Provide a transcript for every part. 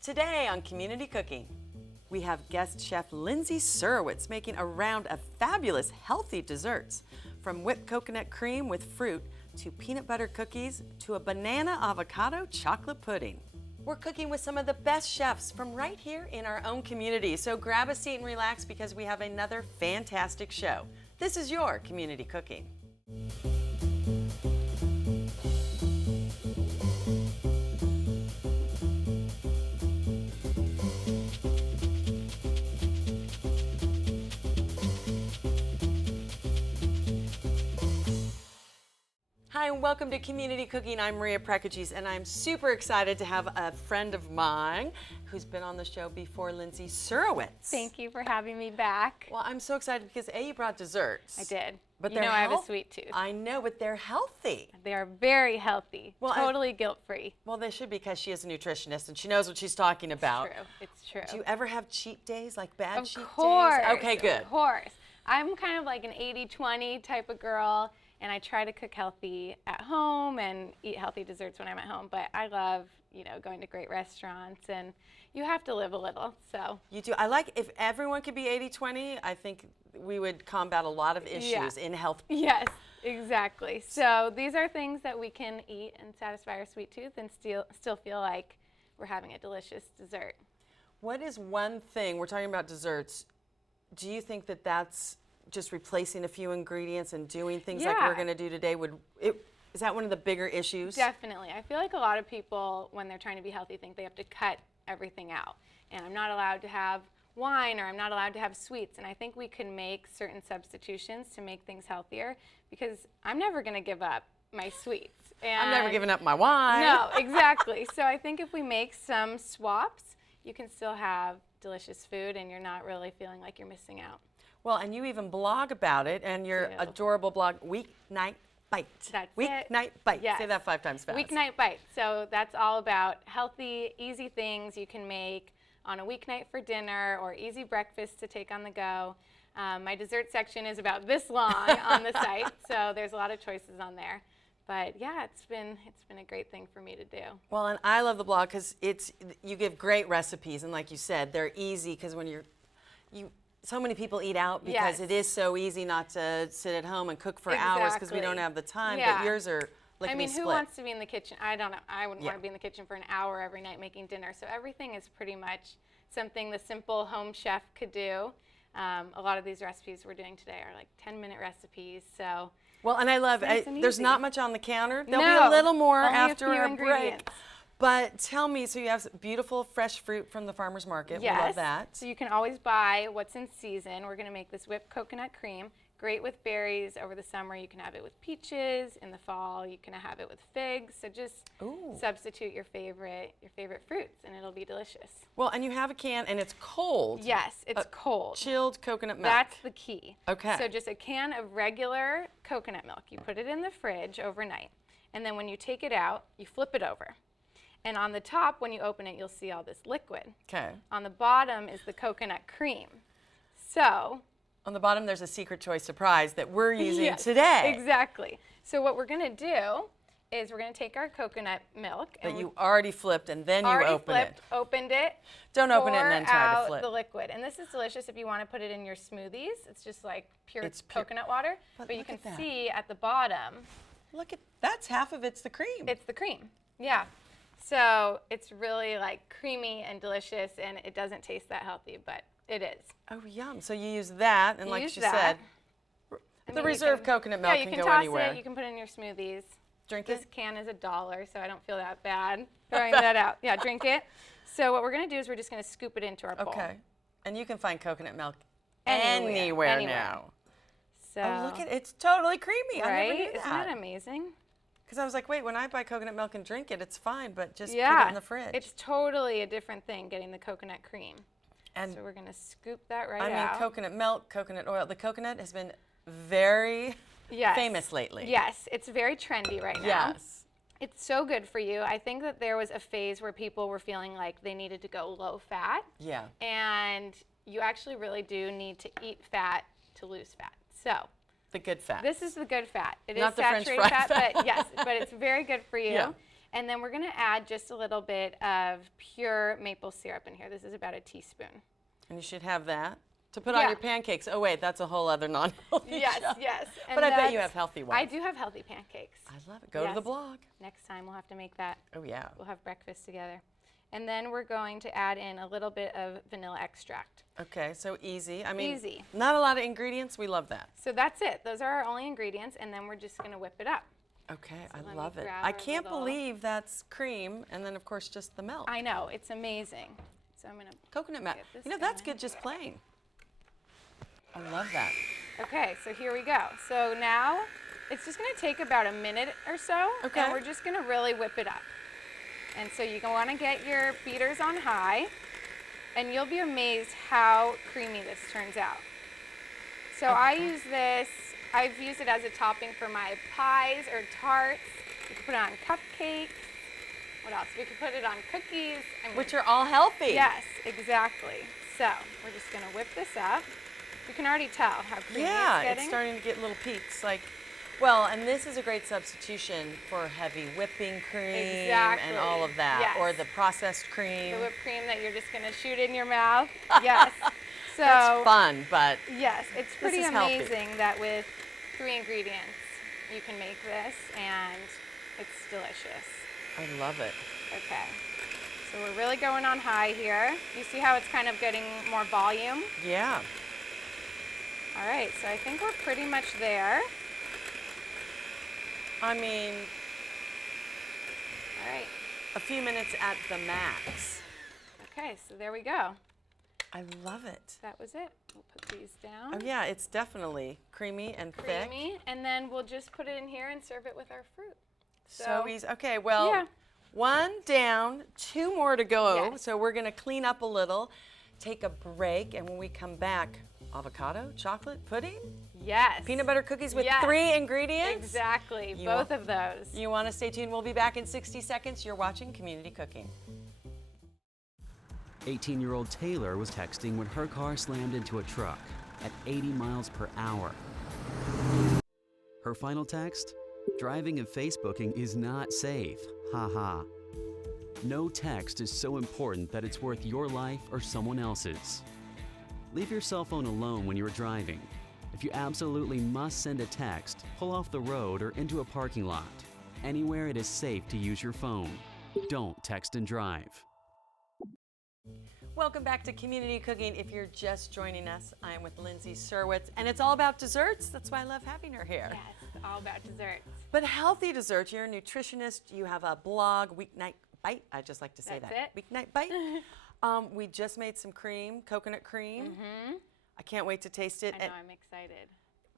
Today on Community Cooking, we have guest chef Lindsay Surowitz making a round of fabulous healthy desserts, from whipped coconut cream with fruit to peanut butter cookies to a banana avocado chocolate pudding. We're cooking with some of the best chefs from right here in our own community, so grab a seat and relax because we have another fantastic show. This is your Community Cooking. Hi, and welcome to Community Cooking. I'm Maria Prekeges, and I'm super excited to have a friend of mine who's been on the show before, Lindsay Surowitz. Thank you for having me back. Well, I'm so excited because A, you brought desserts. I did. But you know I have a sweet tooth. I know, but they're healthy. They are very healthy, Well, totally guilt-free. Well, they should be because she is a nutritionist and she knows what she's talking about. It's true. Do you ever have cheat days, like bad cheat Of course. days? Okay, good. Of course. I'm kind of like an 80-20 type of girl, and I try to cook healthy at home and eat healthy desserts when I'm at home, but I love, going to great restaurants, and you have to live a little, so. You do. If everyone could be 80-20, I think we would combat a lot of issues in health. Yes, exactly. So these are things that we can eat and satisfy our sweet tooth and still feel like we're having a delicious dessert. What is one thing, we're talking about desserts, do you think that that's just replacing a few ingredients and doing things like we're going to do today? Is that one of the bigger issues? Definitely. I feel like a lot of people, when they're trying to be healthy, think they have to cut everything out. And I'm not allowed to have wine, or I'm not allowed to have sweets. And I think we can make certain substitutions to make things healthier, because I'm never going to give up my sweets. And I'm never giving up my wine. No, exactly. So I think if we make some swaps, you can still have delicious food and you're not really feeling like you're missing out. Well, and you even blog about it, and your adorable blog, Weeknight Bite. That's Weeknight Bite. Yes. Say that 5 times fast. Weeknight Bite. So that's all about healthy, easy things you can make on a weeknight for dinner, or easy breakfast to take on the go. My dessert section is about this long on the site, so there's a lot of choices on there. But yeah, it's been a great thing for me to do. Well, and I love the blog because you give great recipes, and like you said, they're easy, because when so many people eat out because it is so easy not to sit at home and cook for hours because we don't have the time. But yours are who wants to be in the kitchen? I don't know. I wouldn't want to be in the kitchen for an hour every night making dinner. So everything is pretty much something the simple home chef could do. A lot of these recipes we're doing today are like 10-minute recipes. So. Well, and I love there's not much on the counter. There'll be a little more after our break. But tell me, so you have beautiful fresh fruit from the farmer's market. Yes. We love that. So you can always buy what's in season. We're going to make this whipped coconut cream. Great with berries over the summer. You can have it with peaches. In the fall, you can have it with figs. So just substitute your favorite fruits, and it'll be delicious. Well, and you have a can, and it's cold. Yes, it's cold. Chilled coconut milk. That's the key. Okay. So just a can of regular coconut milk. You put it in the fridge overnight, and then when you take it out, you flip it over. And on the top, when you open it, you'll see all this liquid. Okay. On the bottom is the coconut cream. So. On the bottom, there's a secret choice surprise that we're using today. Exactly. So what we're going to do is we're going to take our coconut milk. That you already flipped, and then you opened it. Don't open it and then try to flip. The liquid. And this is delicious if you want to put it in your smoothies. It's just like pure coconut water. But you can see at the bottom. Look at, that's half of it's the cream. It's the cream. Yeah. So it's really like creamy and delicious, and it doesn't taste that healthy, but it is. Oh, yum. So you use that, and like she said, the reserve coconut milk can go anywhere. You can toss it, you can put it in your smoothies. Drink it? This can is $1, so I don't feel that bad throwing that out. Yeah, drink it. So what we're going to do is we're just going to scoop it into our bowl. Okay. And you can find coconut milk anywhere now. So, look at it. It's totally creamy. Right? I never knew that. Isn't that amazing? Because I was like, wait, when I buy coconut milk and drink it, it's fine, but just put it in the fridge. It's totally a different thing getting the coconut cream. And so we're going to scoop that out. I mean, coconut milk, coconut oil. The coconut has been very famous lately. Yes, it's very trendy right now. Yes. It's so good for you. I think that there was a phase where people were feeling like they needed to go low fat. Yeah. And you actually really do need to eat fat to lose fat. So. The good fat. This is the good fat. It Not is the saturated French fry fat, but yes, but it's very good for you. Yeah. And then we're going to add just a little bit of pure maple syrup in here. This is about a teaspoon. And you should have that to put on your pancakes. Oh, wait, that's a whole other non-healthy Yes, show. yes. And but I bet you have healthy ones. I do have healthy pancakes. I love it. Go to the blog. Next time we'll have to make that. Oh, yeah. We'll have breakfast together. And then we're going to add in a little bit of vanilla extract. Okay, so easy. I mean, easy. Not a lot of ingredients. We love that. So that's it. Those are our only ingredients, and then we're just going to whip it up. Okay, So I love it. I can't believe that's cream, and then, of course, just the milk. I know. It's amazing. So I'm going to coconut milk. You know, that's good just plain. I love that. Okay, so here we go. So now it's just going to take about a minute or so, and we're just going to really whip it up. And so you want to get your beaters on high, and you'll be amazed how creamy this turns out. So I use this, I've used it as a topping for my pies or tarts. You can put it on cupcakes. What else? We could put it on cookies. Which are all healthy. Yes, exactly. So we're just going to whip this up. You can already tell how creamy it's getting. Yeah, it's starting to get little peaks. Well, and this is a great substitution for heavy whipping cream and all of that, or the processed cream. The whipped cream that you're just going to shoot in your mouth. Yes. So that's fun, but yes, it's pretty amazing that with 3 ingredients you can make this, and it's delicious. I love it. Okay. So we're really going on high here. You see how it's kind of getting more volume? Yeah. All right, so I think we're pretty much there. I mean, all right. A few minutes at the max. Okay, so there we go. I love it. That was it. We'll put these down. Oh yeah, it's definitely creamy and thick. Creamy, and then we'll just put it in here and serve it with our fruit. So easy. Okay, well, 1 down, 2 more to go. Yes. So we're gonna clean up a little, take a break, and when we come back, avocado, chocolate, pudding? Yes. Peanut butter cookies with 3 ingredients? Exactly, both of those. You wanna stay tuned? We'll be back in 60 seconds. You're watching Community Cooking. 18-year-old Taylor was texting when her car slammed into a truck at 80 miles per hour. Her final text? Driving and Facebooking is not safe. Ha ha. No text is so important that it's worth your life or someone else's. Leave your cell phone alone when you're driving. If you absolutely must send a text, pull off the road or into a parking lot. Anywhere it is safe to use your phone. Don't text and drive. Welcome back to Community Cooking. If you're just joining us, I'm with Lindsay Surowitz, and it's all about desserts. That's why I love having her here. Yes, it's all about desserts. But healthy desserts. You're a nutritionist. You have a blog, Weeknight Bite. I just like to say That's that. it. Weeknight Bite. We just made some cream, coconut cream. I can't wait to taste it. I know, I'm excited.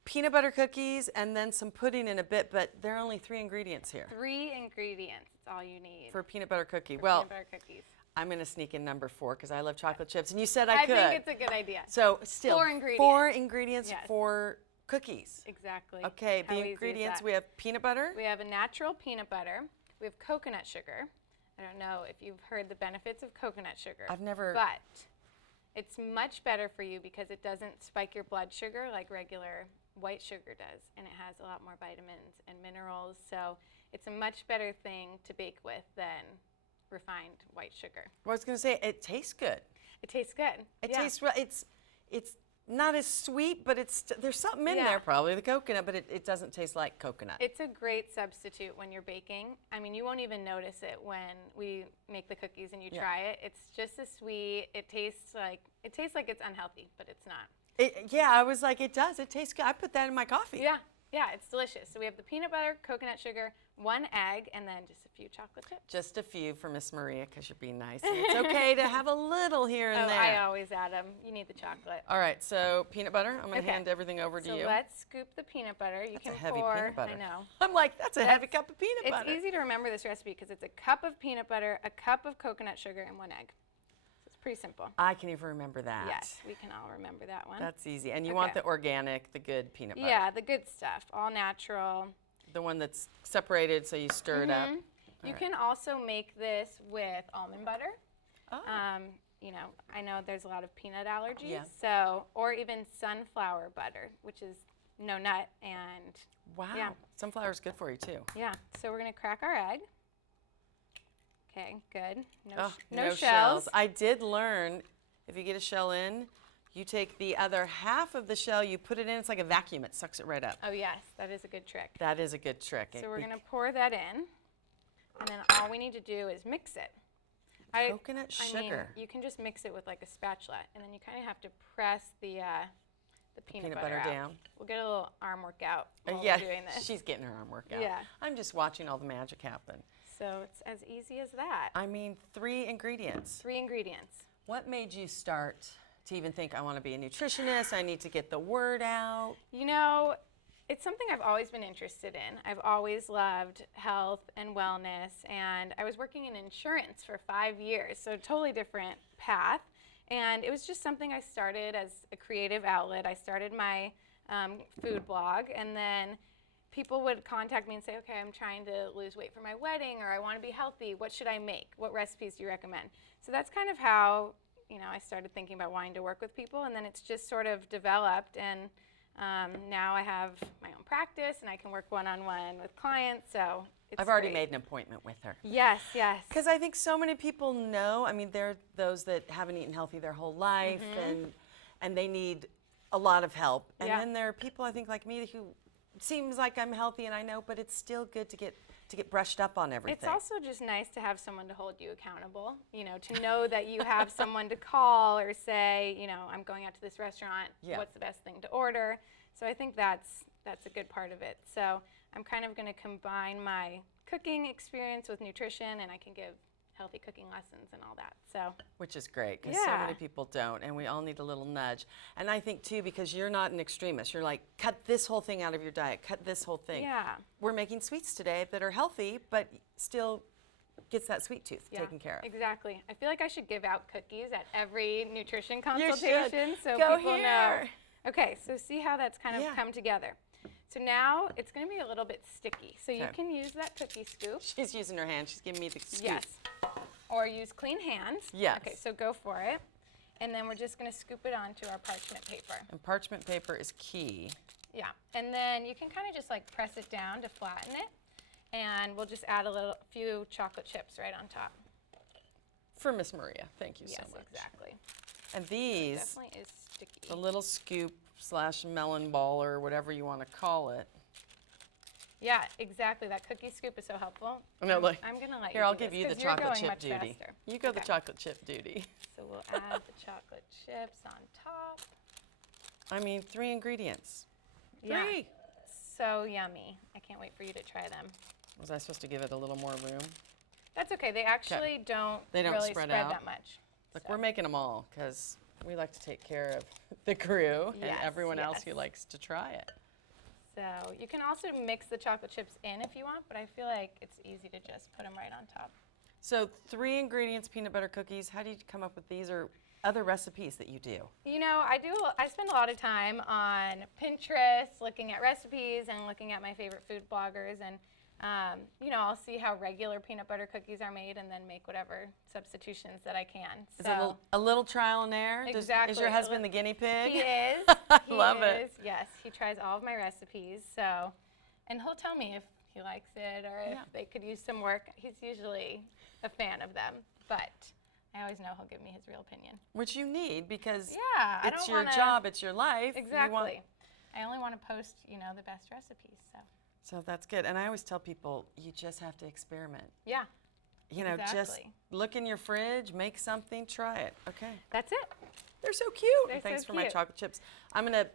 Peanut butter cookies and then some pudding in a bit, but there are only 3 ingredients here. 3 ingredients. That's all you need. For a peanut butter cookie. Peanut butter cookies. I'm going to sneak in number 4 because I love chocolate chips, and you said I could. I think it's a good idea. So still 4 ingredients. 4 ingredients for cookies. Exactly. Okay, How the easy is ingredients, that? we have peanut butter. We have a natural peanut butter. We have coconut sugar. I don't know if you've heard the benefits of coconut sugar. I've never. But it's much better for you because it doesn't spike your blood sugar like regular white sugar does, and it has a lot more vitamins and minerals. So it's a much better thing to bake with than refined white sugar. Well, I was going to say it tastes good. It tastes good. It tastes well. It's not as sweet, but there's something in there probably, the coconut, but it doesn't taste like coconut. It's a great substitute when you're baking. I mean, you won't even notice it when we make the cookies and you try it. It's just as sweet. It tastes like it's unhealthy, but it's not. Yeah, I was like, it does. It tastes good. I put that in my coffee. Yeah, it's delicious. So we have the peanut butter, coconut sugar, 1 egg, and then just a few chocolate chips. Just a few for Miss Maria because you're being nice. And it's okay to have a little here and there. I always add them. You need the chocolate. All right, so peanut butter. I'm going to hand everything over to you. So let's scoop the peanut butter. That's a heavy peanut butter. I know. I'm like, that's a heavy cup of peanut butter. It's easy to remember this recipe because it's a cup of peanut butter, a cup of coconut sugar, and 1 egg. Pretty simple. I can even remember that. Yes, we can all remember that one. That's easy. And you want the organic, the good peanut butter. Yeah, the good stuff, all natural. The one that's separated so you stir it up. You can also make this with almond butter. Oh. You know, I know there's a lot of peanut allergies, so or even sunflower butter, which is no nut and sunflower is good for you too. Yeah. So we're gonna crack our egg. Okay, good. No, Oh, no shells. I did learn if you get a shell in, you take the other half of the shell, you put it in, it's like a vacuum, it sucks it right up. Oh yes, that is a good trick. That is a good trick. So we're going to pour that in, and then all we need to do is mix it. Coconut sugar. mean, you can just mix it with like a spatula, and then you kind of have to press the peanut butter out. down. We'll get a little arm workout while Yeah, we're doing this. she's getting her arm workout. Yeah. I'm just watching all the magic happen. So it's as easy as that. I mean, 3 ingredients. 3 ingredients. What made you start to even think, I want to be a nutritionist, I need to get the word out? You know, it's something I've always been interested in. I've always loved health and wellness, and I was working in insurance for 5 years, so totally different path. And it was just something I started as a creative outlet. I started my food blog, and then people would contact me and say, okay, I'm trying to lose weight for my wedding, or I want to be healthy. What should I make? What recipes do you recommend? So that's kind of how, I started thinking about wanting to work with people, and then it's just sort of developed, and now I have my own practice, and I can work one-on-one with clients, so it's I've already great. made an appointment with her. Yes, yes. Because I think so many people know, I mean, there are those that haven't eaten healthy their whole life, and they need a lot of help. And Yeah. then there are people, I think, like me, who seems like I'm healthy and I know, but it's still good to get brushed up on everything. It's also just nice to have someone to hold you accountable, to know that you have someone to call or say, I'm going out to this restaurant, Yeah. what's the best thing to order? So I think that's a good part of it. So I'm kind of going to combine my cooking experience with nutrition, and I can give healthy cooking lessons and all that. So Which is great, because so Yeah. many people don't, and we all need a little nudge. And I think, too, because you're not an extremist, you're like, cut this whole thing out of your diet, cut this whole thing. Yeah. We're making sweets today that are healthy, but still gets that sweet tooth yeah, taken care of. exactly. I feel like I should give out cookies at every nutrition You consultation should. so Go people know. here. Okay, so see how that's kind of Yeah. come together. So now it's going to be a little bit sticky. So you Okay. can use that cookie scoop. She's using her hand. She's giving me the scoop. Yes. Or use clean hands. Yes. Okay, so go for it. And then we're just going to scoop it onto our parchment paper. And parchment paper is key. Yeah. And then you can kind of just like press it down to flatten it. And we'll just add a few chocolate chips right on top. For Miss Maria. Thank you Yes, so much. exactly. And these, Definitely is sticky. the little scoop / melon ball or whatever you want to call it. Yeah, exactly. That cookie scoop is so helpful. No, look. I'm going to let Here, you I'll do give this you the 'cause you're chocolate going chip much duty. faster. You go the Okay. chocolate chip duty. So we'll add the chocolate chips on top. I mean, 3 ingredients. Yeah. 3. So yummy. I can't wait for you to try them. Was I supposed to give it a little more room? That's okay. They actually don't, They don't really spread spread out? that much. Look, So. we're making them all because we like to take care of the crew and Yes, everyone else who yes. likes to try it. So you can also mix the chocolate chips in if you want, but I feel like it's easy to just put them right on top. So 3 ingredients, peanut butter cookies. How do you come up with these or other recipes that you do? I spend a lot of time on Pinterest looking at recipes and looking at my favorite food bloggers, and I'll see how regular peanut butter cookies are made and then make whatever substitutions that I can. Is it a little trial and error? Exactly. Is your husband the guinea pig? He is. He Love is. it. Yes, he tries all of my recipes. So, and he'll tell me if he likes it or if Yeah. they could use some work. He's usually a fan of them, but I always know he'll give me his real opinion. Which you need because Yeah, I it's don't your wanna- job, it's your life. You Exactly. want- I only want to post, the best recipes. So that's good. And I always tell people, you just have to experiment. Yeah, Just Exactly. look in your fridge, make something, try it. Okay. that's it. They're so cute. They're Thanks so for my cute. chocolate chips. I'm going to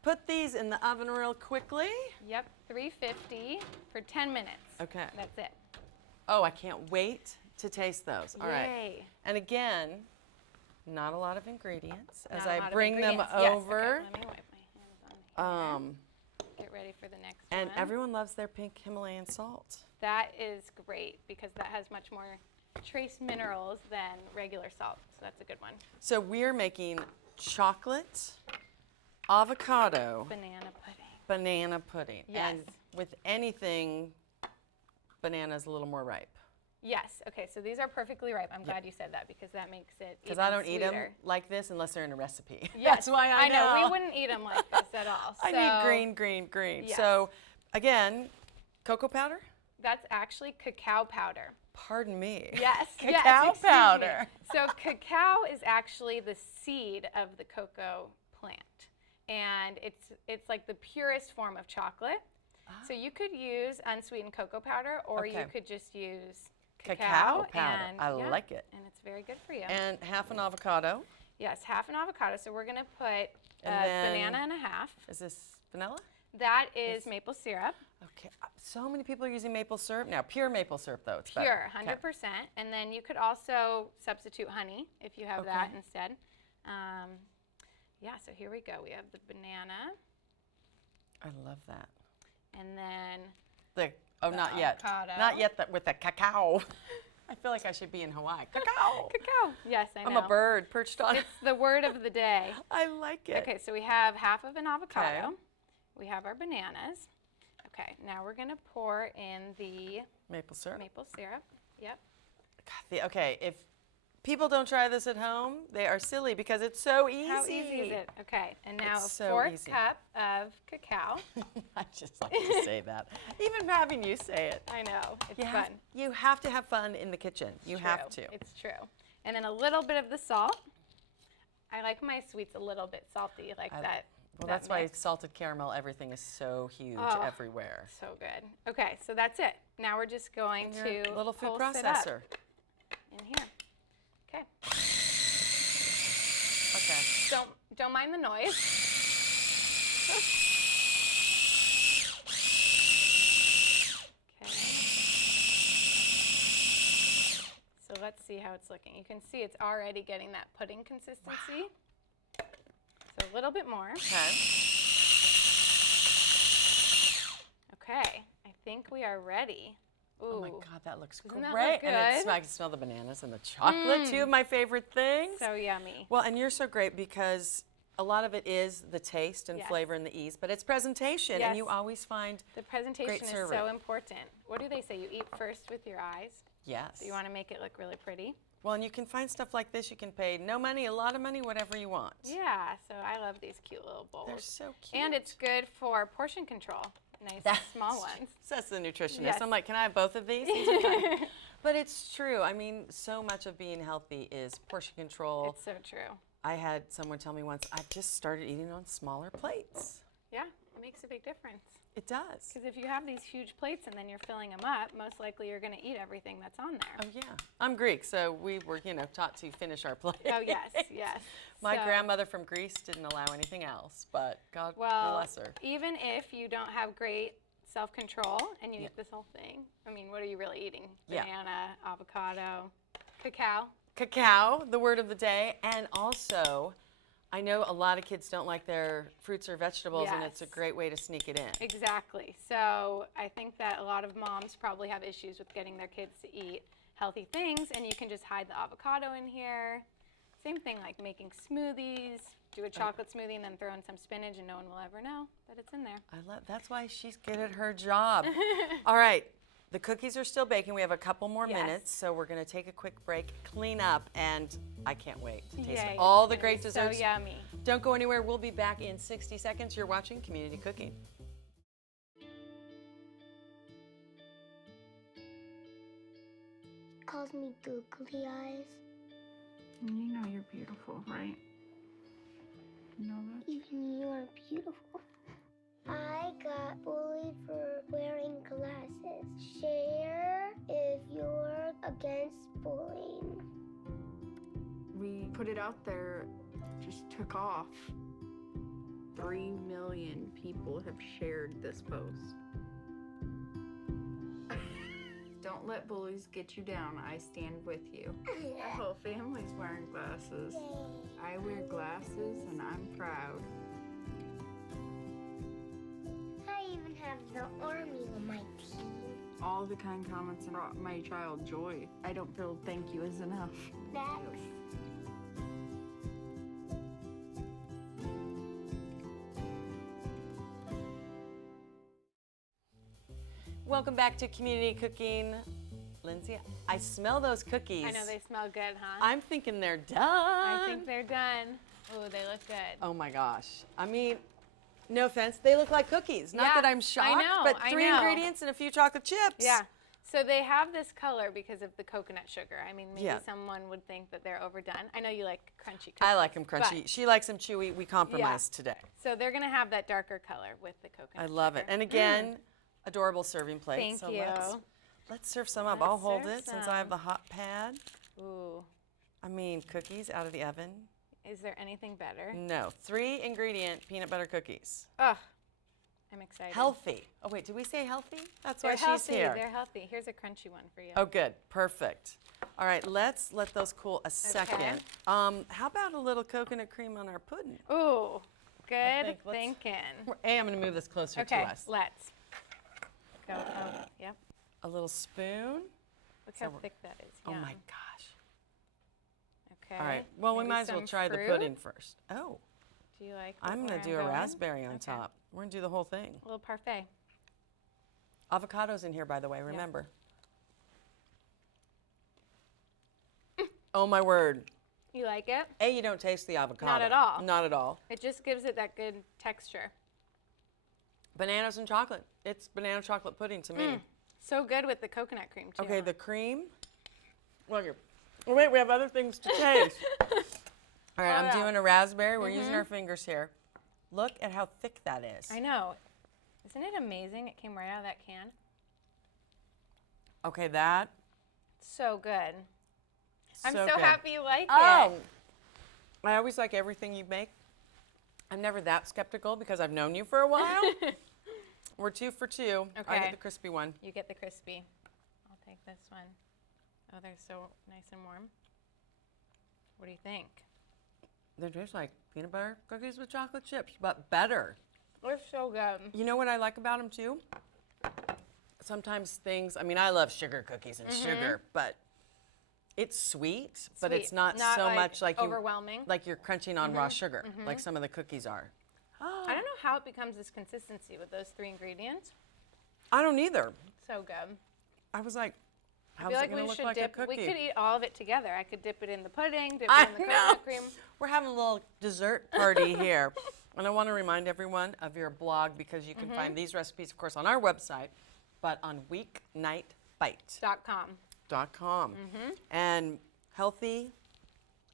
put these in the oven real quickly. Yep, 350 for 10 minutes. Okay. That's it. Oh, I can't wait to taste those. All right. Yay. And again, not a lot of ingredients as Not a I lot of bring them ingredients. Yes, over. okay, let me wipe my hands on here. Get ready for the next And one. everyone loves their pink Himalayan salt. That is great because that has much more trace minerals than regular salt. So that's a good one. So we're making chocolate, avocado, banana pudding. Yes. And with anything, banana's a little more ripe. Yes. Okay. So these are perfectly ripe. I'm glad you said that because that makes it Because even I don't eat them sweeter. like this unless they're in a recipe. Yes, That's why I know. We wouldn't eat them like this at all. I need green. Yes. So again, cocoa powder? That's actually cacao powder. Pardon me. Yes, Cacao yes, excuse me. powder. So cacao is actually the seed of the cocoa plant, and it's like the purest form of chocolate. So you could use unsweetened cocoa powder, or you could just use Cacao powder. And, I like it. And it's very good for you. And half an avocado. Yes, half an avocado. So we're going to put a And then- banana and a half. Is this vanilla? That is maple syrup. Okay. So many people are using maple syrup now. Pure maple syrup, though. It's Pure, better. 100%. And then you could also substitute honey if you have that instead. Yeah, so here we go. We have the banana. I love that. And then Not yet. avocado. Not yet with the cacao. I feel like I should be in Hawaii. Cacao. cacao. Yes, I know. I'm a bird perched on. It's the word of the day. I like it. Okay, so we have half of an avocado. Okay. We have our bananas. Okay, now we're going to pour in the Maple syrup. maple syrup. Yep. God, okay, if people don't try this at home, they are silly because it's so easy. How easy is it? Okay, and now It's a so fourth easy. cup of cacao. I just like to say that. Even having you say it. I know, it's You fun. you have to have fun in the kitchen. You have to. It's true. And then a little bit of the salt. I like my sweets a little bit salty, like that. Well, that that's why mix. salted caramel, everything is so huge everywhere. So good. Okay, so that's it. Now we're just going And your to little food pulse it up processor. in here. Okay. Okay. Don't mind the noise. Okay. So let's see how it's looking. You can see it's already getting that pudding consistency. So a little bit more. Okay. Okay, I think we are ready. Ooh. Oh my God, that looks Doesn't that great. look And good? I can smell the bananas and the chocolate, two of my favorite things. So yummy. Well, and you're so great because a lot of it is the taste and Yes. flavor and the ease, but it's presentation, and you Yes. always find The presentation is server. so important. What do they say? You eat first with your eyes. yes. So you want to make it look really pretty. Well, and you can find stuff like this. You can pay no money, a lot of money, whatever you want. Yeah, so I love these cute little bowls. They're so cute. And it's good for portion control. Nice small ones. That's the nutritionist. Yes. I'm like, can I have both of these? These are fine. But it's true. I mean, so much of being healthy is portion control. It's so true. I had someone tell me once, I've just started eating on smaller plates. Yeah, it makes a big difference. It does. Because if you have these huge plates and then you're filling them up, most likely you're going to eat everything that's on there. Oh, yeah. I'm Greek, so we were, taught to finish our plate. Oh, yes, yes. My So- grandmother from Greece didn't allow anything else, but God Well, bless her. even if you don't have great self-control and you eat this whole thing, I mean, what are you really eating? Yeah. Banana, avocado, cacao. Cacao, the word of the day, and also, I know a lot of kids don't like their fruits or vegetables, and it's a Yes. great way to sneak it in. Exactly. So I think that a lot of moms probably have issues with getting their kids to eat healthy things, and you can just hide the avocado in here. Same thing like making smoothies, do a chocolate smoothie and then throw in some spinach and no one will ever know that it's in there. That's why she's good at her job. All right, the cookies are still baking. We have a couple more Yes. minutes, so we're going to take a quick break, clean up, and I can't wait to taste Yay, all the it's great gonna be desserts. So yummy. Don't go anywhere. We'll be back in 60 seconds. You're watching Community Cooking. Calls me googly eyes. You know you're beautiful, right? You know that? Even you're beautiful. I got bullied for wearing glasses. Share if you're against bullying. We put it out there, just took off. 3 million people have shared this post. Don't let bullies get you down. I stand with you. Our whole family's wearing glasses. I wear glasses and I'm proud. I even have the army on my team. All the kind comments brought my child joy. I don't feel thank you is enough. Next. Welcome back to Community Cooking. Lindsay, I smell those cookies. I know they smell good, huh? I'm thinking they're done. I think they're done. Ooh, they look good. Oh my gosh. I mean, no offense, they look like cookies. Not Yeah, that I'm shocked, I know, but I 3 know. ingredients and a few chocolate chips. Yeah. So they have this color because of the coconut sugar. I mean, maybe Yeah. someone would think that they're overdone. I know you like crunchy cookies. I like them crunchy. but- She likes them chewy. We compromised today. So they're going to have that darker color with the coconut I love it. sugar. And again, adorable serving plate. Thank so you. Let's serve some up. Let's I'll hold serve it since I have some. the hot pad. Ooh. I mean, cookies out of the oven. Is there anything better? No, 3-ingredient peanut butter cookies. Ugh. I'm excited. Healthy. Oh wait, did we say healthy? That's They're why healthy. she's here. They're healthy. Here's a crunchy one for you. Oh, good. Perfect. All right, let's let those cool a second. How about a little coconut cream on our pudding? Ooh. Good think let's- thinking. Hey, I'm going to move this closer Okay, to us. let's. Go. Yep. A little spoon. Look So how we're- thick that is. Oh Yum. my gosh. Okay. All right. Well, we Maybe might as well some try the fruit? pudding first. Oh, Do you like? I'm going to do a raspberry on top. We're going to do the whole thing. A little parfait. Avocado's in here, by the way. Remember. Oh my word. You like it? A, you don't taste the avocado. Not at all. Not at all. It just gives it that good texture. Bananas and chocolate. It's banana chocolate pudding to me. So good with the coconut cream too. Okay, the cream. Look here. Oh, wait, we have other things to taste. All right, I'm yeah. doing a raspberry. We're using our fingers here. Look at how thick that is. I know. Isn't it amazing? It came right out of that can. Okay, that. So good. I'm so good. happy you like Oh, it. I always like everything you make. I'm never that skeptical because I've known you for a while. We're 2 for 2. I Okay. get the crispy one. You get the crispy. I'll take this one. Oh, they're so nice and warm. What do you think? They taste like peanut butter cookies with chocolate chips, but better. They're so good. You know what I like about them too? Sometimes things, I mean, I love sugar cookies and sugar, but it's sweet, but it's Sweet. not so much like overwhelming. like you're crunching on raw sugar, like some of the cookies are. I don't know how it becomes this consistency with those 3 ingredients. I don't either. So good. I was like, I how's feel it like gonna we look should like a dip. cookie? We could eat all of it together. I could dip it in the pudding, dip I it in the know. coconut cream. We're having a little dessert party here. And I want to remind everyone of your blog because you can find these recipes, of course, on our website, but on weeknightbite.com. .com. And healthy,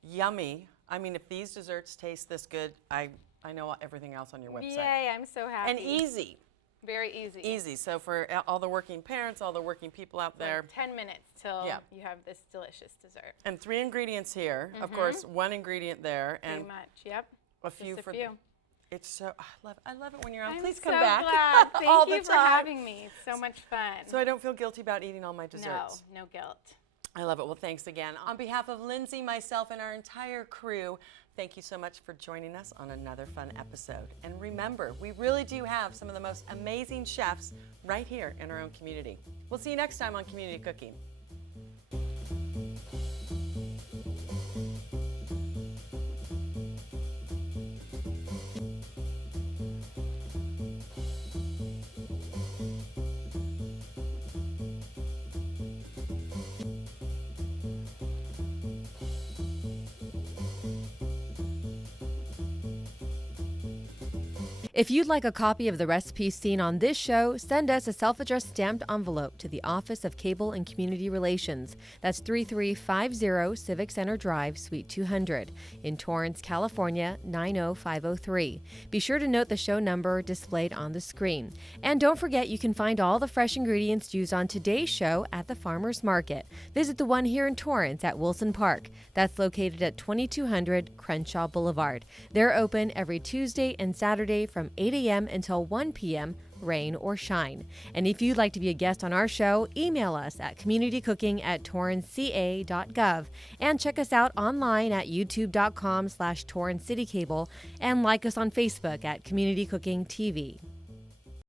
yummy. I mean, if these desserts taste this good, I know everything else on your website. Yay, I'm so happy. And easy. Very easy. Easy. So for all the working parents, all the working people out there, Like 10 minutes till Yeah. you have this delicious dessert. and 3 ingredients here. Of course, 1 ingredient there, Pretty and much, yep. a few Just a for. few. It's so I love it when you're on. I'm Please so come back. glad. Thank all you the for time. having me. It's so much fun. So I don't feel guilty about eating all my desserts. No guilt. I love it. Well, thanks again. On behalf of Lindsay, myself, and our entire crew, thank you so much for joining us on another fun episode. And remember, we really do have some of the most amazing chefs right here in our own community. We'll see you next time on Community Cooking. If you'd like a copy of the recipes seen on this show, send us a self-addressed stamped envelope to the Office of Cable and Community Relations. That's 3350 Civic Center Drive, Suite 200, in Torrance, California, 90503. Be sure to note the show number displayed on the screen. And don't forget you can find all the fresh ingredients used on today's show at the Farmers Market. Visit the one here in Torrance at Wilson Park. That's located at 2200 Crenshaw Boulevard. They're open every Tuesday and Saturday from 8 a.m. until 1 p.m., rain or shine. And if you'd like to be a guest on our show, email us at communitycooking@torranceca.gov and check us out online at youtube.com/TorranceCitiCABLE and like us on Facebook at Community Cooking TV.